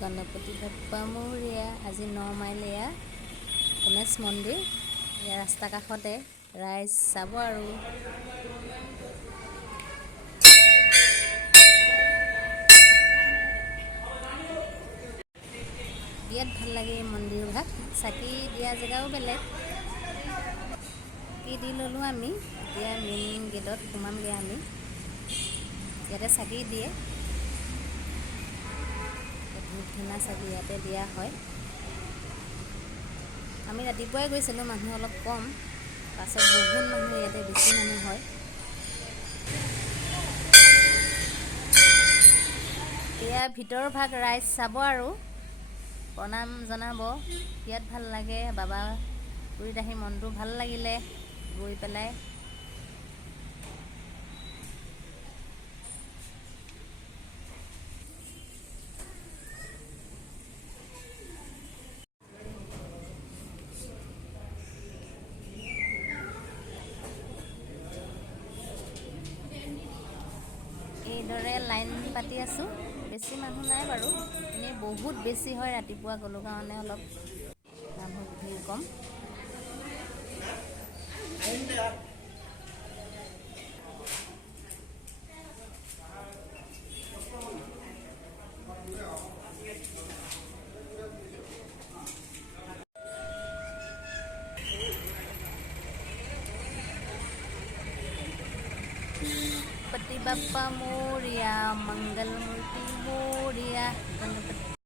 গণপতি বাপ্পা মোৰয়া। আজি 9 মাইল এয়া গণেশ মন্দিৰ, ইয়াৰ ৰাস্তা কাষতে ৰাইজ চাব আৰু বিৰাট ভাল লাগে এই মন্দিৰভাগ। চাকি দিয়া জেগাও বেলেগ। চাকি দি ল'লোঁ আমি, এতিয়া মেইন গেটত সোমামগৈ আমি। ইয়াতে চাকি দিয়ে, ধূপ ধূনা চাকি ইয়াতে দিয়া হয়। আমি ৰাতিপুৱাই গৈছিলোঁ, মানুহ অলপ কম, পাছত বহুত মানুহ, ইয়াতে বেছি মানুহ হয়। এয়া ভিতৰৰ ভাগ, ৰাইজ চাব আৰু প্ৰণাম জনাব। বিৰাট ভাল লাগে, বাবা গুৰিত আহি মনটো ভাল লাগিলে গৈ পেলাই। এইদৰে লাইন পাতি আছোঁ, বেছি মানুহ নাই বাৰু, এনেই বহুত বেছি হয়। ৰাতিপুৱা গ'লোঁ কাৰণে অলপ মানুহ ভিৰ কম। गणपति बप्पा मोरया, मंगल मूर्ति मोरया। गणपति